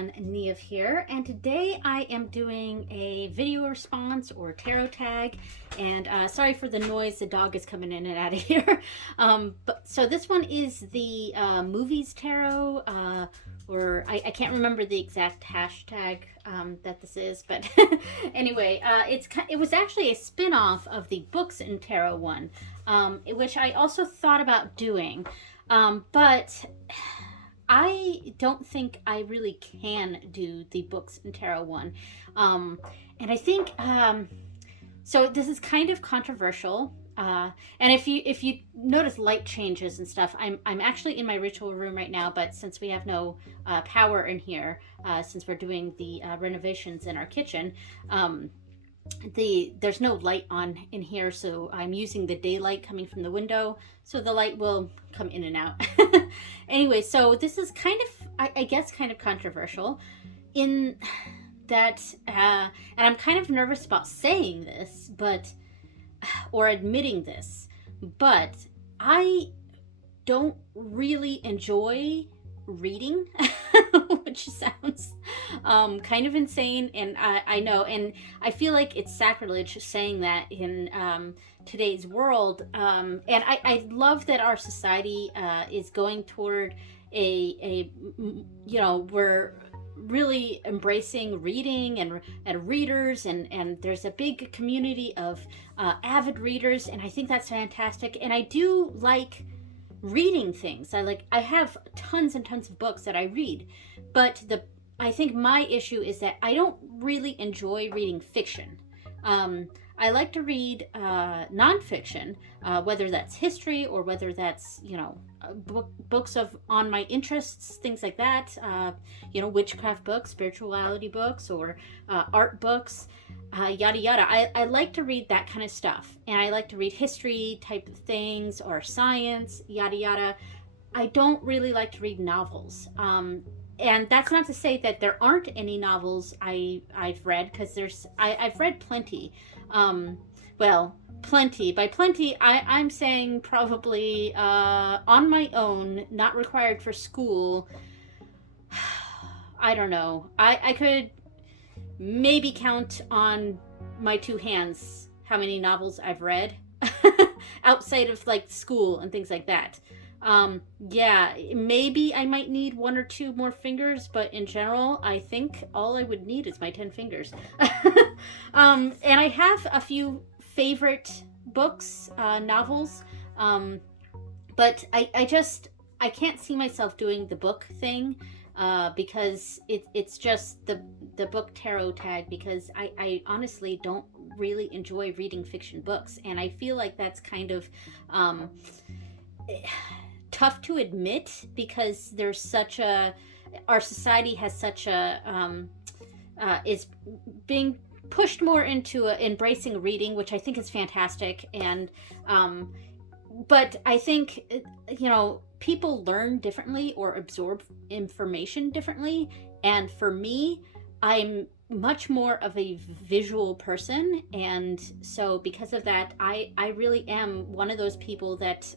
everyone, Neve here, and today I am doing a video response or tarot tag, and sorry for the noise, the dog is coming in and out of here. So this one is the movies tarot, or I can't remember the exact hashtag that this is, but anyway, it was actually a spin-off of the books in tarot one, which I also thought about doing, but I don't think I really can do the books in tarot one. And I think, so this is kind of controversial. And if you notice light changes and stuff, I'm actually in my ritual room right now, but since we have no power in here, since we're doing the renovations in our kitchen, there's no light on in here, so I'm using the daylight coming from the window, so the light will come in and out. Anyway, so this is kind of, I guess, kind of controversial in that, and I'm kind of nervous about saying this, but, or admitting this, but I don't really enjoy reading, which sounds kind of insane, and I know, and I feel like it's sacrilege saying that in today's world, and I love that our society is going toward we're really embracing reading and readers, and there's a big community of avid readers, and I think that's fantastic, and I do like reading things. I have tons and tons of books that I read, but I think my issue is that I don't really enjoy reading fiction. I like to read nonfiction, whether that's history or whether that's books on my interests, things like that. Witchcraft books, spirituality books, or art books. Yada yada. I like to read that kind of stuff, and I like to read history type of things or science, yada yada. I don't really like to read novels, and that's not to say that there aren't any novels I've read, because I've read plenty. Plenty. By plenty, I'm saying probably on my own, not required for school. I don't know. I could maybe count on my two hands how many novels I've read outside of school and things like that. Yeah, maybe I might need one or two more fingers, but in general, I think all I would need is my 10 fingers. And I have a few favorite books, novels, but I can't see myself doing the book thing, because it's just the book tarot tag, because I honestly don't really enjoy reading fiction books, and I feel like that's kind of tough to admit, because there's our society has such a is being pushed more into embracing reading, which I think is fantastic, and but I think people learn differently or absorb information differently, and for me, I'm much more of a visual person, and so because of that, I really am one of those people that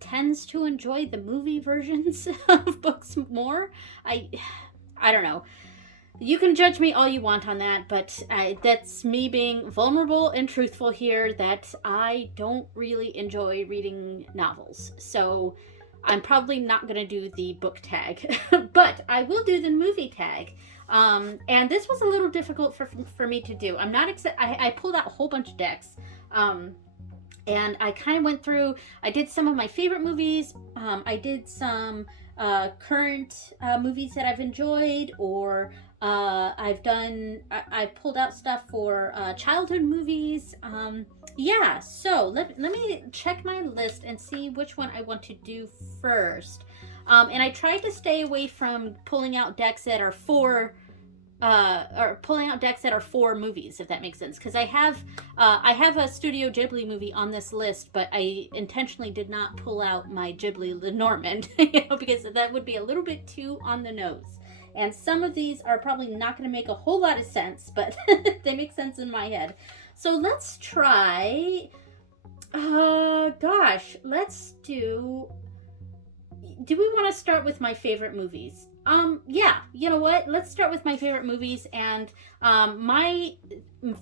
tends to enjoy the movie versions of books more. I don't know. You can judge me all you want on that, but that's me being vulnerable and truthful here, that I don't really enjoy reading novels. So I'm probably not going to do the book tag, but I will do the movie tag. And this was a little difficult for me to do. I'm not I pulled out a whole bunch of decks. And I kind of went through, I did some of my favorite movies. I did some current movies that I've enjoyed, or I pulled out stuff for childhood movies. Yeah, so let me check my list and see which one I want to do first. And I tried to stay away from pulling out decks that are for movies, if that makes sense, because I have a Studio Ghibli movie on this list, but I intentionally did not pull out my Ghibli Lenormand, because that would be a little bit too on the nose, and some of these are probably not going to make a whole lot of sense, but they make sense in my head. So let's try, let's do we want to start with my favorite movies? Yeah, you know what? Let's start with my favorite movies, and my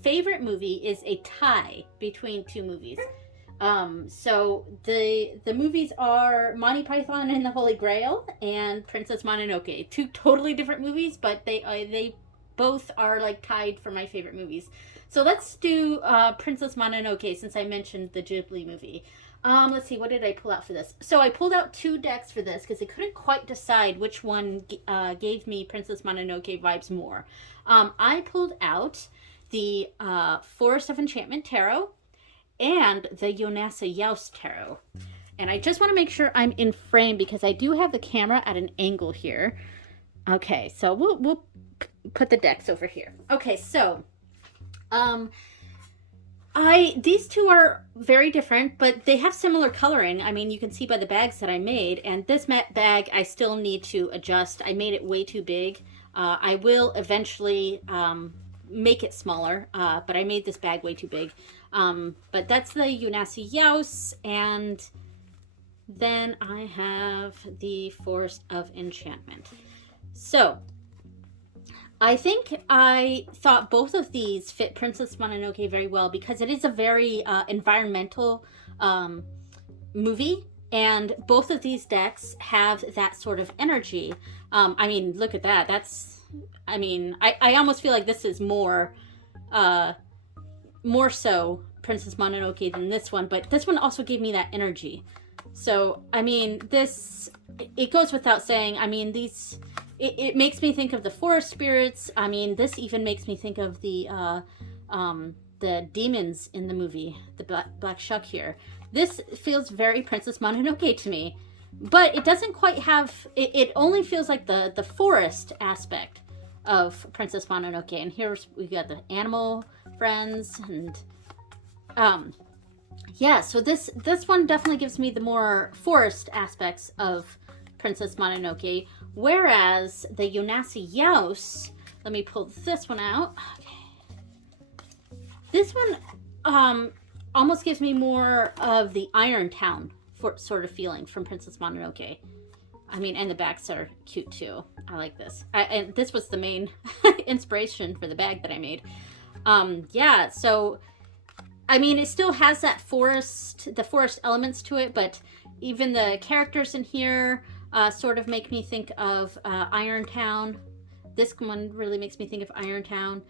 favorite movie is a tie between two movies. So the movies are Monty Python and the Holy Grail and Princess Mononoke. Two totally different movies, but they both are like tied for my favorite movies. So let's do Princess Mononoke since I mentioned the Ghibli movie. Let's see, what did I pull out for this? So I pulled out two decks for this because I couldn't quite decide which one gave me Princess Mononoke vibes more. I pulled out the Forest of Enchantment Tarot and the Yonasa Yaus Tarot. And I just want to make sure I'm in frame because I do have the camera at an angle here. Okay, so we'll put the decks over here. Okay, so these two are very different, but they have similar coloring. I mean, you can see by the bags that I made, and this bag I still need to adjust. I made it way too big. I will eventually make it smaller, but I made this bag way too big. But that's the Yonasa Yaus, and then I have the Forest of Enchantment. So I think I thought both of these fit Princess Mononoke very well because it is a very environmental movie, and both of these decks have that sort of energy. I mean, look at that. I almost feel like this is more so Princess Mononoke than this one, but this one also gave me that energy. So, I mean, it goes without saying. I mean, it makes me think of the forest spirits. I mean, this even makes me think of the demons in the movie, the Black Shuck here. This feels very Princess Mononoke to me, but it doesn't quite have, it only feels like the forest aspect of Princess Mononoke. And here's, we got the animal friends, and yeah, so this one definitely gives me the more forest aspects of Princess Mononoke, whereas the Yonasa Yaus, let me pull this one out. Okay. This one almost gives me more of the Iron Town sort of feeling from Princess Mononoke. I mean, and the backs are cute too. I like this. And this was the main inspiration for the bag that I made. Yeah, so I mean, it still has that the forest elements to it, but even the characters in here sort of make me think of Irontown. This one really makes me think of Irontown.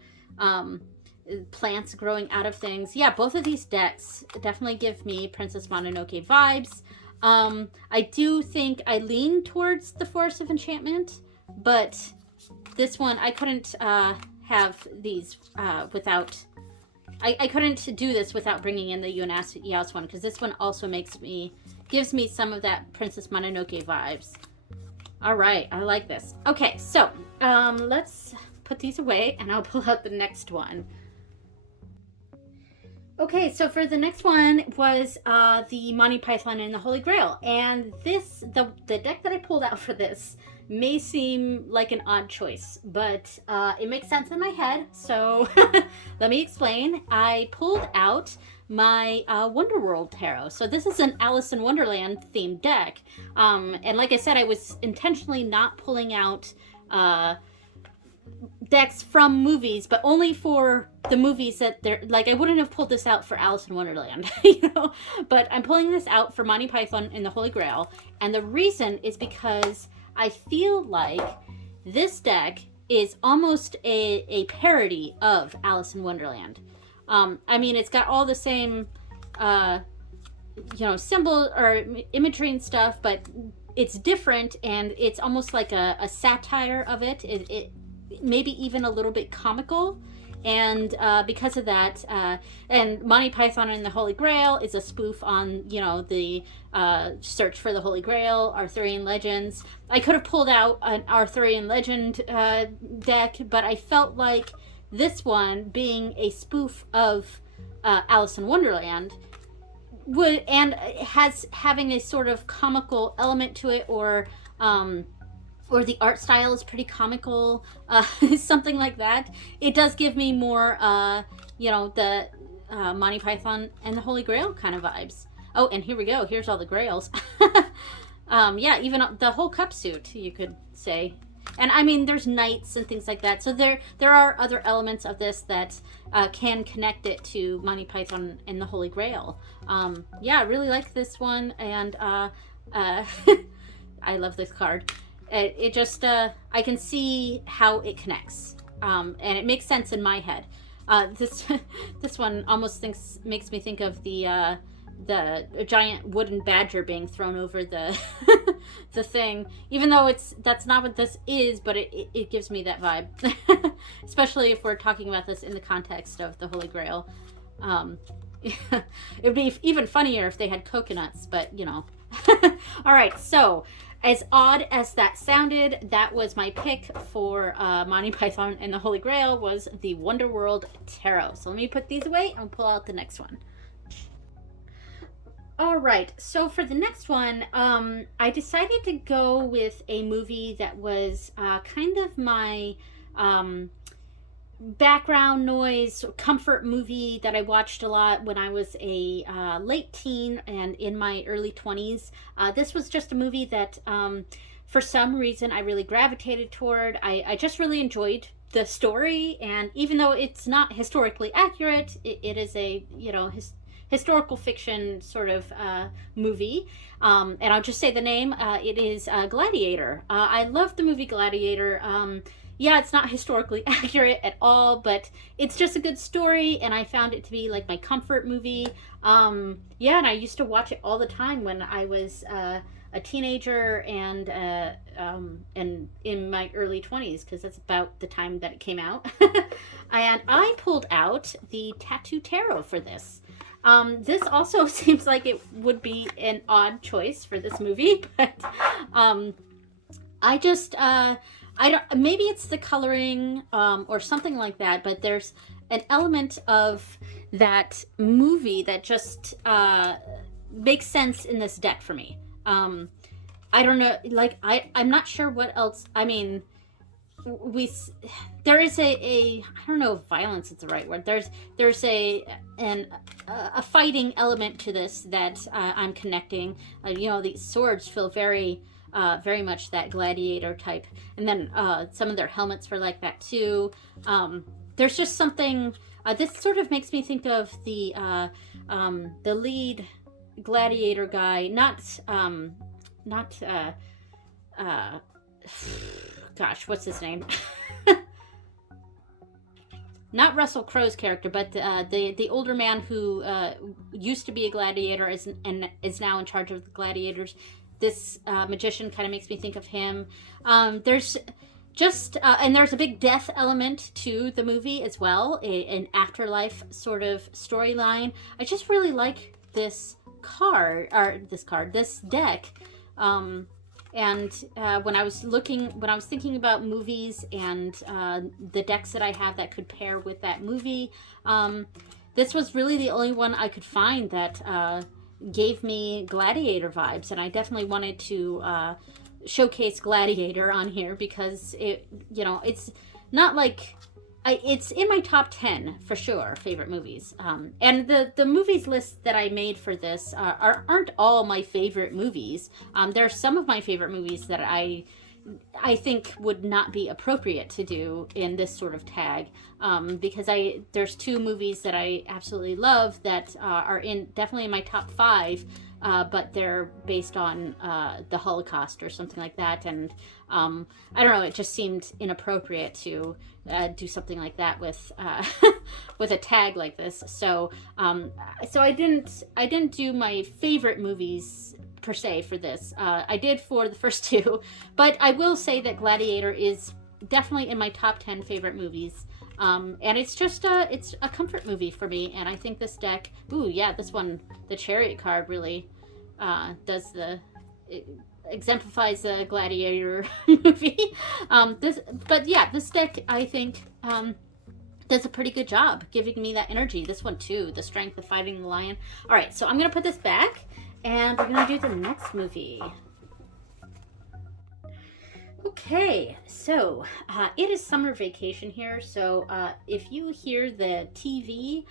Plants growing out of things. Yeah, both of these decks definitely give me Princess Mononoke vibes. I do think I lean towards the Forest of Enchantment, but this one, I couldn't have these without... I couldn't do this without bringing in the Yonasa Yaus one, because this one also gives me some of that Princess Mononoke vibes. All right, I like this. Okay, so let's put these away, and I'll pull out the next one. Okay, so for the next one was the Monty Python and the Holy Grail, and the deck that I pulled out for this may seem like an odd choice, but it makes sense in my head, so let me explain. I pulled out my Wonderworld Tarot. So this is an Alice in Wonderland themed deck, and like I said, I was intentionally not pulling out decks from movies, but only for the movies that they're like. I wouldn't have pulled this out for Alice in Wonderland, but I'm pulling this out for Monty Python and the Holy Grail, and the reason is because I feel like this deck is almost a parody of Alice in Wonderland. I mean, it's got all the same, symbol or imagery and stuff, but it's different, and it's almost like a satire of it. It maybe even a little bit comical. And because of that, and Monty Python and the Holy Grail is a spoof on, the search for the Holy Grail, Arthurian legends. I could have pulled out an Arthurian legend deck, but I felt like this one, being a spoof of Alice in Wonderland, having a sort of comical element to it, or the art style is pretty comical, something like that. It does give me more, the Monty Python and the Holy Grail kind of vibes. Oh, and here we go. Here's all the grails. Yeah, even the whole cup suit, you could say. And I mean, there's knights and things like that. So there are other elements of this that can connect it to Monty Python and the Holy Grail. Yeah, I really like this one, and I love this card. It just I can see how it connects, and it makes sense in my head. This this one almost makes me think of the giant wooden badger being thrown over the the thing, even though that's not what this is, but it gives me that vibe. Especially if we're talking about this in the context of the Holy Grail. It'd be even funnier if they had coconuts, but you know. All right, so as odd as that sounded, that was my pick for Monty Python and the Holy Grail, was the Wonderworld Tarot. So let me put these away and pull out the next one. All right, so for the next one, I decided to go with a movie that was kind of my background noise comfort movie that I watched a lot when I was a late teen and in my early 20s. This was just a movie that for some reason I really gravitated toward. I just really enjoyed the story, and even though it's not historically accurate, it is a, you know, historical fiction sort of movie. And I'll just say the name. It is Gladiator. I love the movie Gladiator. Yeah, it's not historically accurate at all, but it's just a good story, and I found it to be like my comfort movie. Yeah, and I used to watch it all the time when I was a teenager and in my early 20s, because that's about the time that it came out. And I pulled out the Tattoo Tarot for this. This also seems like it would be an odd choice for this movie, but I just I don't, maybe it's the coloring or something like that, but there's an element of that movie that just makes sense in this deck for me. I don't know, like I'm not sure what else. I mean, there is a I don't know if violence is the right word. There's a fighting element to this that I'm connecting. You know, these swords feel very much that gladiator type, and then some of their helmets were like that too. There's just something. This sort of makes me think of the lead gladiator guy, not gosh, what's his name? Not Russell Crowe's character, but the older man who used to be a gladiator and is now in charge of the gladiators. This magician kind of makes me think of him. There's just and there's a big death element to the movie as well, an afterlife sort of storyline. I just really like this deck. And when I was thinking about movies and the decks that I have that could pair with that movie, this was really the only one I could find that gave me Gladiator vibes, and I definitely wanted to showcase Gladiator on here because it's not like it's in my top 10 for sure favorite movies. And the movies list that I made for this aren't all my favorite movies. There are some of my favorite movies that I think would not be appropriate to do in this sort of tag, because there's two movies that I absolutely love that are definitely in my top 5, but they're based on the Holocaust or something like that, and I don't know, it just seemed inappropriate to do something like that with with a tag like this. So I didn't do my favorite movies per se for this. I did for the first two, but I will say that Gladiator is definitely in my top 10 favorite movies. And it's just it's a comfort movie for me, and I think this deck, this one, the Chariot card, really exemplifies the Gladiator movie. This deck, I think, does a pretty good job giving me that energy. This one too, the Strength of Fighting the Lion. All right, so I'm gonna put this back, and we're gonna do the next movie. Okay, so it is summer vacation here, so if you hear the TV,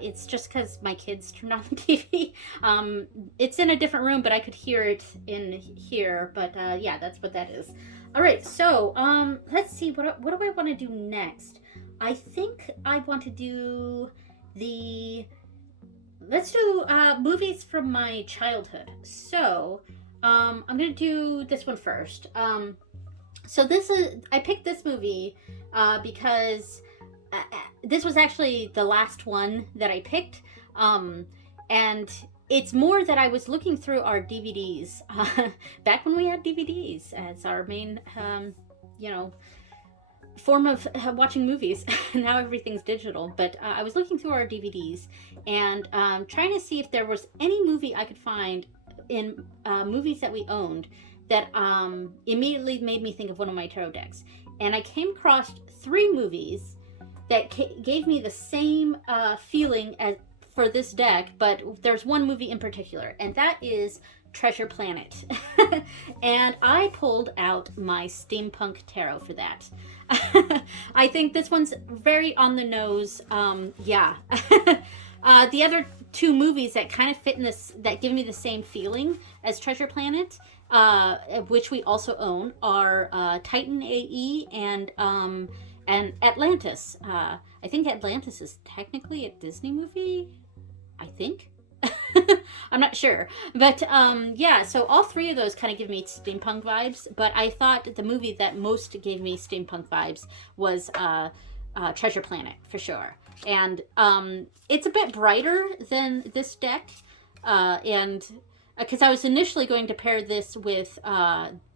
it's just because my kids turned on the TV. It's in a different room, but I could hear it in here, but yeah, that's what that is. All right, so let's see. What do I want to do next? I think I want to do the. Let's do movies from my childhood. So I'm gonna do this one first. So I picked this movie because this was actually the last one that I picked, and it's more that I was looking through our DVDs back when we had DVDs as our main, form of watching movies. Now everything's digital, but I was looking through our DVDs and trying to see if there was any movie I could find in movies that we owned that immediately made me think of one of my tarot decks. And I came across 3 movies that gave me the same feeling as for this deck, but there's one movie in particular, and that is Treasure Planet. And I pulled out my Steampunk Tarot for that. I think this one's very on the nose. The other 2 movies that kind of fit in this, that give me the same feeling as Treasure Planet, which we also own, are Titan AE and Atlantis. I think Atlantis is technically a Disney movie. I think. I'm not sure. But so all 3 of those kind of give me steampunk vibes, but I thought the movie that most gave me steampunk vibes was Treasure Planet, for sure. And it's a bit brighter than this deck, and because I was initially going to pair this with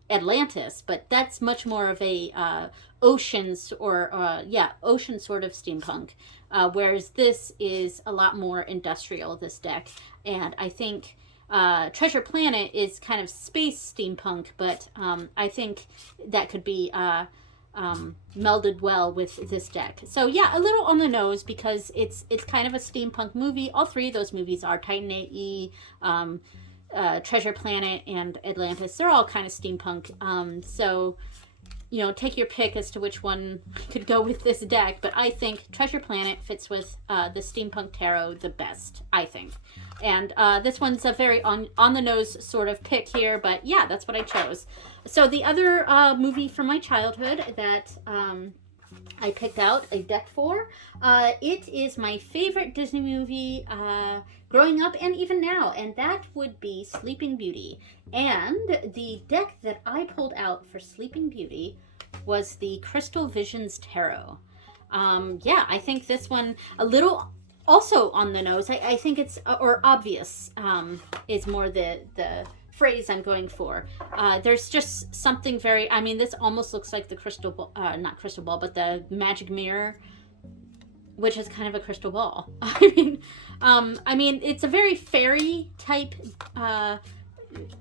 Atlantis, but that's much more of a ocean sort of steampunk, whereas this is a lot more industrial, this deck. And I think Treasure Planet is kind of space steampunk, but I think that could be melded well with this deck. So yeah, a little on the nose because it's kind of a steampunk movie. All 3 of those movies are Titan AE, Treasure Planet, and Atlantis. They're all kind of steampunk. So, take your pick as to which one could go with this deck. But I think Treasure Planet fits with the Steampunk Tarot the best, I think. And this one's a very on the nose sort of pick here, but yeah, that's what I chose. So the other movie from my childhood that I picked out a deck for, it is my favorite Disney movie growing up and even now, and that would be Sleeping Beauty. And the deck that I pulled out for Sleeping Beauty was the Crystal Visions Tarot. I think this one a little also on the nose. I think it's, or obvious, is more the phrase I'm going for. There's just something very, this almost looks like the crystal ball, not crystal ball, but the magic mirror, which is kind of a crystal ball. It's a very fairy type,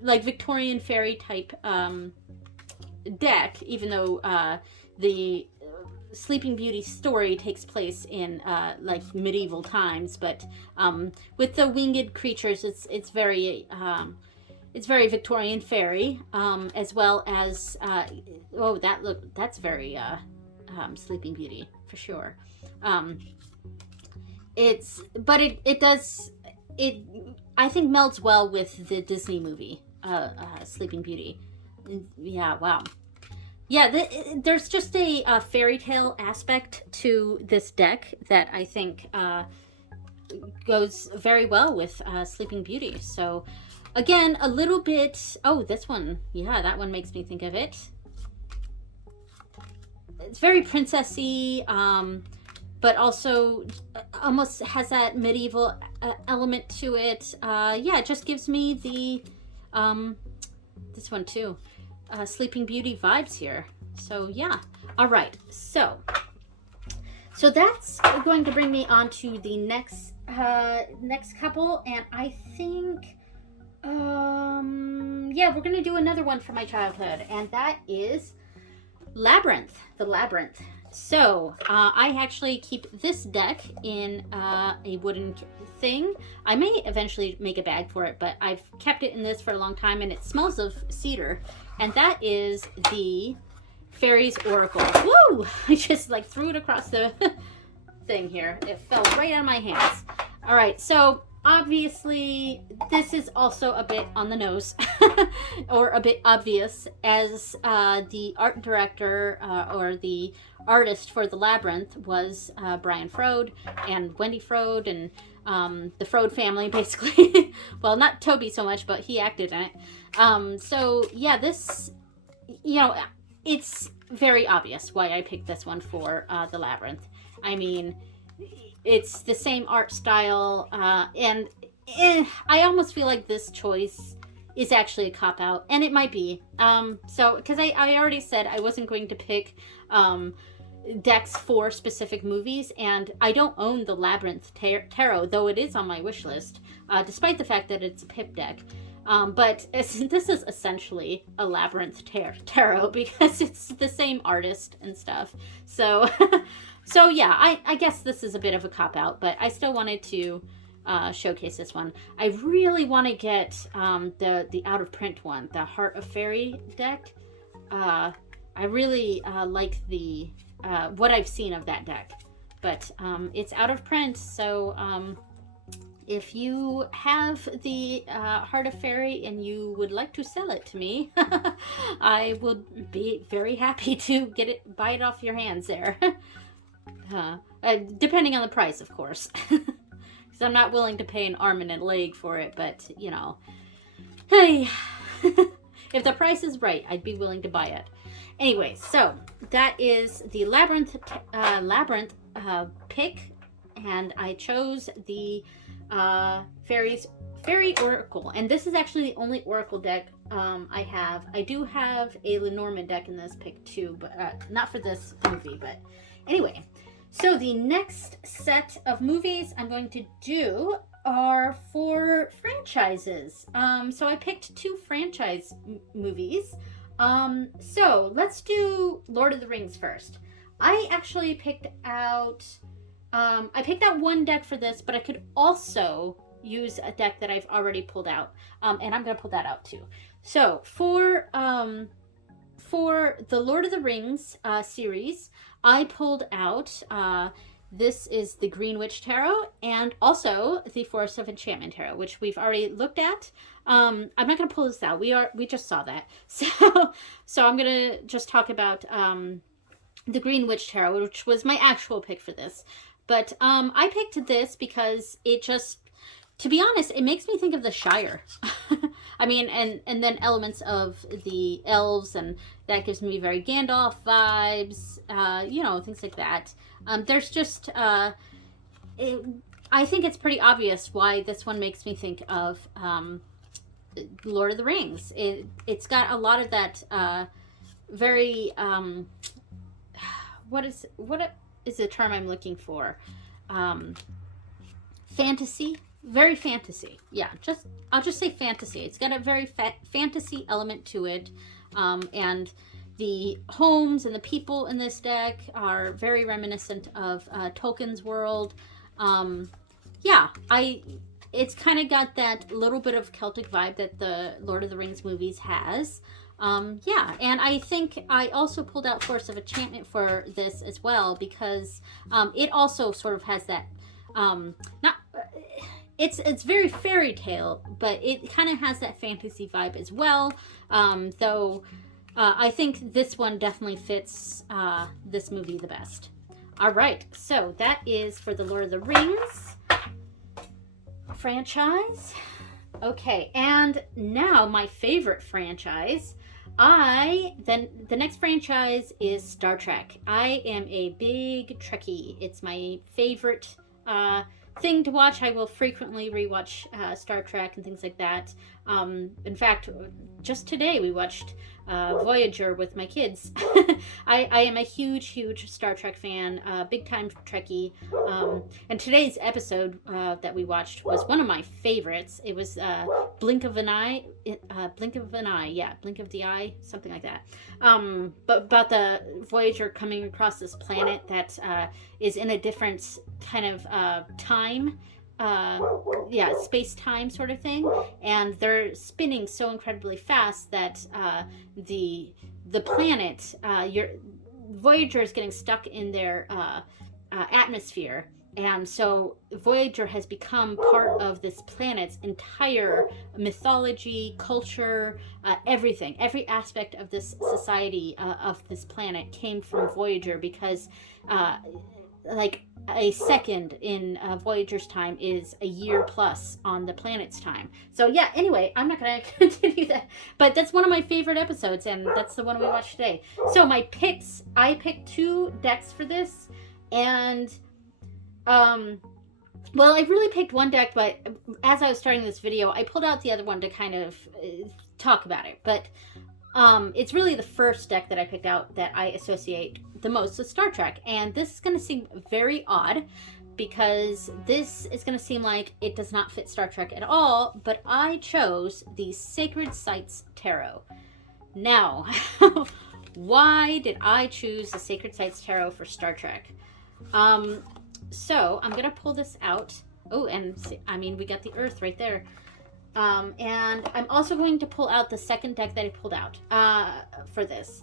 like Victorian fairy type deck, even though the Sleeping Beauty story takes place in like medieval times, but with the winged creatures, it's very Victorian fairy, as well as that's very Sleeping Beauty for sure. I think melds well with the Disney movie, Sleeping Beauty. Yeah, wow. Yeah, there's just a fairy tale aspect to this deck that I think goes very well with Sleeping Beauty. So, again, a little bit... Oh, this one. Yeah, that one makes me think of it. It's very princessy, but also almost has that medieval element to it. It just gives me the... this one, too. Sleeping Beauty vibes here. So yeah. All right. So that's going to bring me on to the next couple, and I think we're gonna do another one from my childhood, and that is Labyrinth. The Labyrinth. So I actually keep this deck in a wooden thing. I may eventually make a bag for it, but I've kept it in this for a long time, and it smells of cedar. And that is the Fairies Oracle. Woo! I just threw it across the thing here. It fell right out of my hands. All right, so obviously, this is also a bit on the nose, or a bit obvious, as the art director or the artist for The Labyrinth was Brian Frode and Wendy Frode and the Frode family, basically. Well, not Toby so much, but he acted in it. So, yeah, this, it's very obvious why I picked this one for The Labyrinth. I mean, it's the same art style, and I almost feel like this choice is actually a cop-out, and it might be. So, because I already said I wasn't going to pick decks for specific movies, and I don't own the Labyrinth Tarot, though it is on my wish list, despite the fact that it's a pip deck. But this is essentially a Labyrinth Tarot because it's the same artist and stuff. So, so yeah, I guess this is a bit of a cop-out, but I still wanted to showcase this one. I really want to get the out-of-print one, the Heart of Fairy deck. I really like the what I've seen of that deck, but it's out of print, so if you have the Heart of Fairy and you would like to sell it to me, I would be very happy to buy it off your hands there. Depending on the price, of course. Because I'm not willing to pay an arm and a leg for it, but, hey, if the price is right, I'd be willing to buy it. Anyway, so that is the Labyrinth pick, and I chose the Fairy Oracle, and this is actually the only Oracle deck I have. I do have a Lenormand deck in this pick too, but not for this movie. But anyway, so the next set of movies I'm going to do are for franchises. So I picked 2 franchise movies. So let's do Lord of the Rings first. I actually picked out one deck for this, but I could also use a deck that I've already pulled out. And I'm going to pull that out too. So for the Lord of the Rings series, I pulled out this is the Green Witch Tarot and also the Forest of Enchantment Tarot, which we've already looked at. I'm not going to pull this out. We just saw that. So I'm going to just talk about the Green Witch Tarot, which was my actual pick for this. But I picked this because it just, to be honest, it makes me think of the Shire. I mean, and then elements of the elves, and that gives me very Gandalf vibes, things like that. There's just, I think it's pretty obvious why this one makes me think of Lord of the Rings. It's got a lot of that very, what is the term I'm looking for? Fantasy. Very fantasy. Yeah, I'll just say fantasy. It's got a very fantasy element to it. And the homes and the people in this deck are very reminiscent of Tolkien's world. It's kind of got that little bit of Celtic vibe that the Lord of the Rings movies has. And I think I also pulled out Forest of Enchantment for this as well, because it also sort of has that it's very fairy tale, but it kind of has that fantasy vibe as well. Though I think this one definitely fits this movie the best. All right, so that is for the Lord of the Rings franchise. Okay, and now my favorite franchise. The next franchise is Star Trek. I am a big Trekkie. It's my favorite thing to watch. I will frequently rewatch Star Trek and things like that. In fact, just today we watched Voyager with my kids. I am a huge Star Trek fan, big time Trekkie. And today's episode that we watched was one of my favorites. It was Blink of the Eye, something like that. But about the Voyager coming across this planet that is in a different kind of time. Space-time sort of thing, and they're spinning so incredibly fast that the planet, your Voyager is getting stuck in their atmosphere, And so Voyager has become part of this planet's entire mythology, culture, everything. Every aspect of this society, of this planet, came from Voyager, because like a second in Voyager's time is a year plus on the planet's time. So yeah, anyway, I'm not going to continue that. But that's one of my favorite episodes, and that's the one we watched today. So my picks, I picked 2 decks for this, and well, I really picked one deck, but as I was starting this video, I pulled out the other one to kind of talk about it. But it's really the first deck that I picked out that I associate the most with Star Trek. And this is going to seem very odd, because this is going to seem like it does not fit Star Trek at all, but I chose the Sacred Sites Tarot. Now, why did I choose the Sacred Sites Tarot for Star Trek? So I'm going to pull this out. Oh, and see, I mean, we got the Earth right there. And I'm also going to pull out the second deck that I pulled out for this.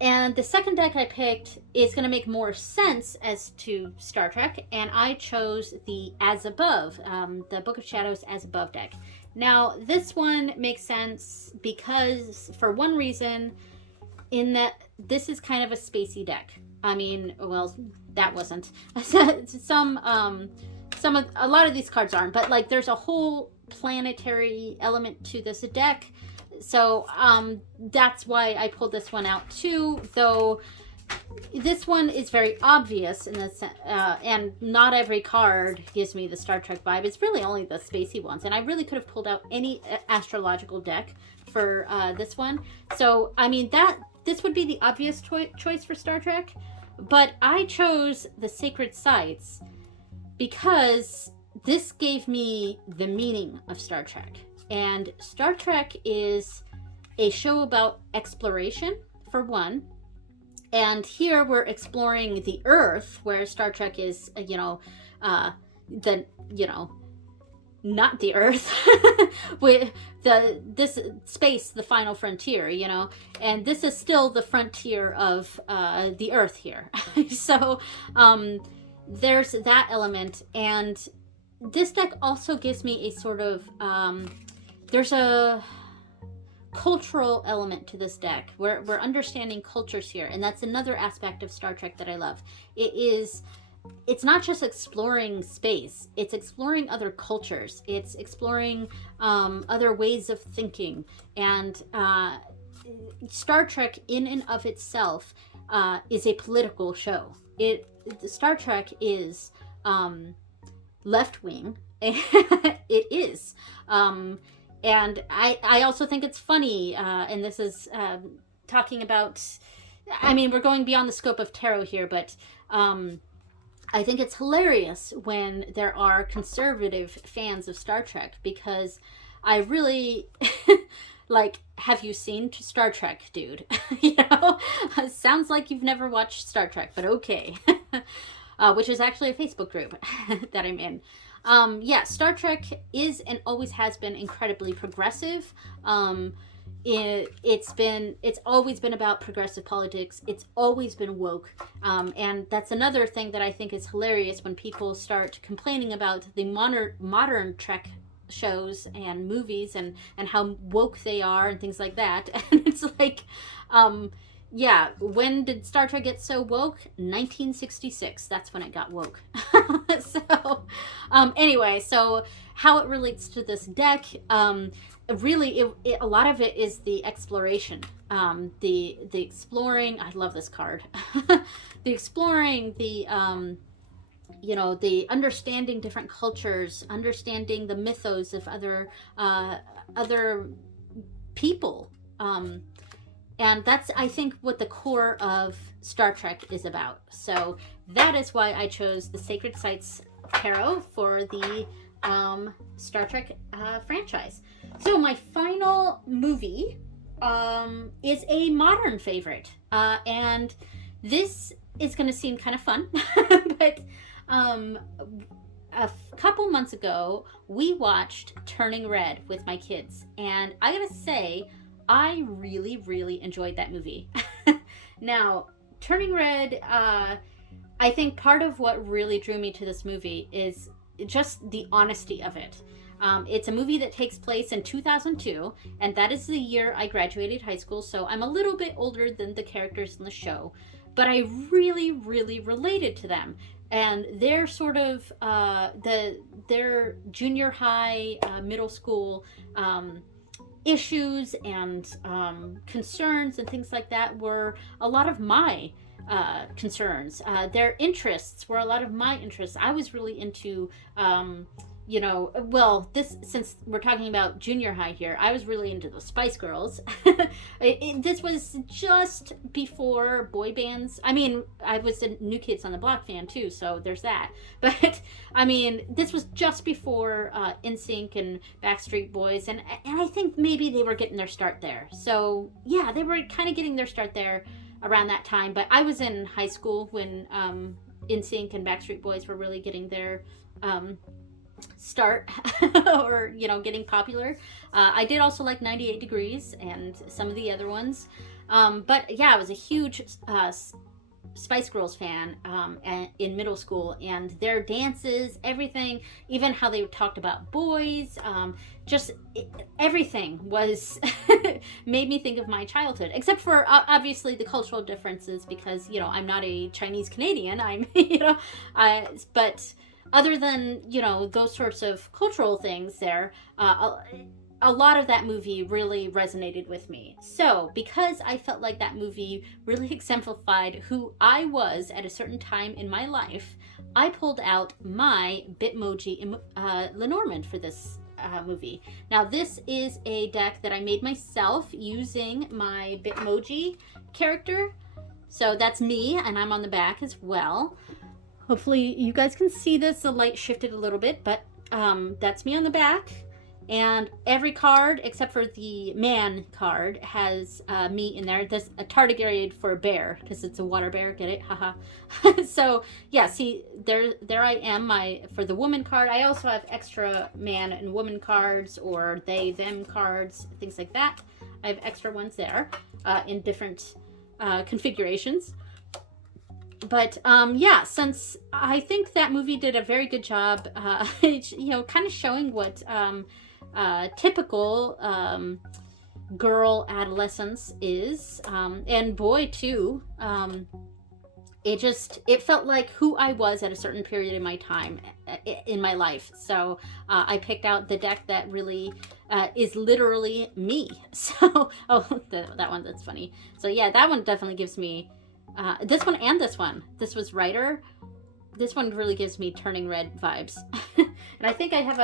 And the second deck I picked is going to make more sense as to Star Trek, and I chose the As Above, the Book of Shadows As Above deck. Now, this one makes sense because, for one reason, in that this is kind of a spacey deck. I mean, well, that wasn't. A lot of these cards aren't, but like there's a whole planetary element to this deck. So that's why I pulled this one out too, though this one is very obvious in this, and not every card gives me the Star Trek vibe. It's really only the spacey ones, and I really could have pulled out any astrological deck for this one. So I mean, this would be the obvious choice for Star Trek, but I chose the Sacred Sites because this gave me the meaning of Star Trek. And Star Trek is a show about exploration, for one. And here we're exploring the Earth, where Star Trek is, not the Earth, with this space, the final frontier, and this is still the frontier of the Earth here. So there's that element, and this deck also gives me a sort of there's a cultural element to this deck. We're understanding cultures here, and that's another aspect of Star Trek that I love. It's not just exploring space, it's exploring other cultures, it's exploring other ways of thinking. And Star Trek in and of itself is a political show. Star Trek is left-wing. It is. And I also think it's funny, and this is talking about, I mean, we're going beyond the scope of tarot here, but I think it's hilarious when there are conservative fans of Star Trek, because I really, like, have you seen Star Trek, dude? Sounds like you've never watched Star Trek, but okay. Which is actually a Facebook group that I'm in. Star Trek is and always has been incredibly progressive. It's always been about progressive politics. It's always been woke. And that's another thing that I think is hilarious when people start complaining about the modern Trek shows and movies and how woke they are and things like that. And it's like, when did Star Trek get so woke? 1966. That's when it got woke. Anyway, so how it relates to this deck, really, a lot of it is the exploration. The exploring, I love this card. The exploring, the understanding different cultures, understanding the mythos of other people. And that's, I think, what the core of Star Trek is about. So that is why I chose the Sacred Sites Tarot for the Star Trek franchise. So my final movie is a modern favorite. And this is going to seem kind of fun. But a couple months ago, we watched Turning Red with my kids. And I gotta say, I really, really enjoyed that movie. Now, Turning Red, I I think part of what really drew me to this movie is just the honesty of it. It's a movie that takes place in 2002, and that is the year I graduated high school, so I'm a little bit older than the characters in the show. But I really, really related to them. And their sort of their junior high, middle school issues and concerns and things like that were a lot of my concerns. Their interests were a lot of my interests. I was really into, well, this, since we're talking about junior high here, I was really into the Spice Girls. This was just before boy bands. I mean, I was a New Kids on the Block fan too, so there's that. But I mean, this was just before NSYNC and Backstreet Boys, and I think maybe they were getting their start there. So yeah, they were kind of getting their start there around that time. But I was in high school when NSYNC and Backstreet Boys were really getting their start or getting popular. I did also like 98 Degrees and some of the other ones, but yeah, I was a huge Spice Girls fan in middle school, and their dances, everything, even how they talked about boys, just everything was made me think of my childhood, except for obviously the cultural differences, because I'm not a Chinese Canadian. I'm but other than those sorts of cultural things there, a lot of that movie really resonated with me. So because I felt like that movie really exemplified who I was at a certain time in my life, I pulled out my Bitmoji Lenormand for this movie. Now this is a deck that I made myself using my Bitmoji character. So that's me, and I'm on the back as well. Hopefully you guys can see this. The light shifted a little bit, but that's me on the back. And every card, except for the man card, has me in there. There's a tardigrade for a bear, because it's a water bear. Get it? Haha. So, yeah, see, there I am for the woman card. I also have extra man and woman cards, or they, them cards, things like that. I have extra ones there in different configurations. But yeah, since I think that movie did a very good job, kind of showing what typical girl adolescence is, and boy too. It felt like who I was at a certain period in my time, in my life. So I picked out the deck that really is literally me. So, that one, that's funny. So yeah, that one definitely gives me, this one and this one. This was Rider. This one really gives me Turning Red vibes. And I think I have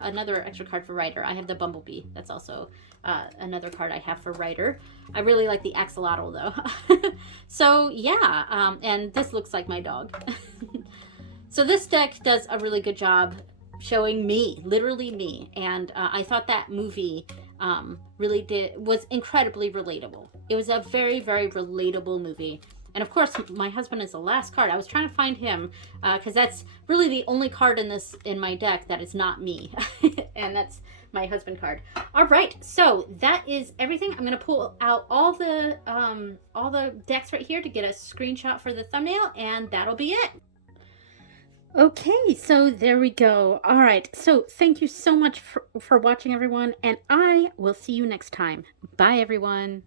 another extra card for Rider. I have the Bumblebee. That's also another card I have for Rider. I really like the Axolotl though. So yeah, and this looks like my dog. So this deck does a really good job showing me, literally me. And I thought that movie was incredibly relatable. It was a very, very relatable movie. And of course, my husband is the last card. I was trying to find him because that's really the only card in my deck that is not me. And that's my husband card. All right, so that is everything. I'm gonna pull out all the decks right here to get a screenshot for the thumbnail, and that'll be it. Okay, so there we go. All right, so thank you so much for watching, everyone, and I will see you next time. Bye, everyone.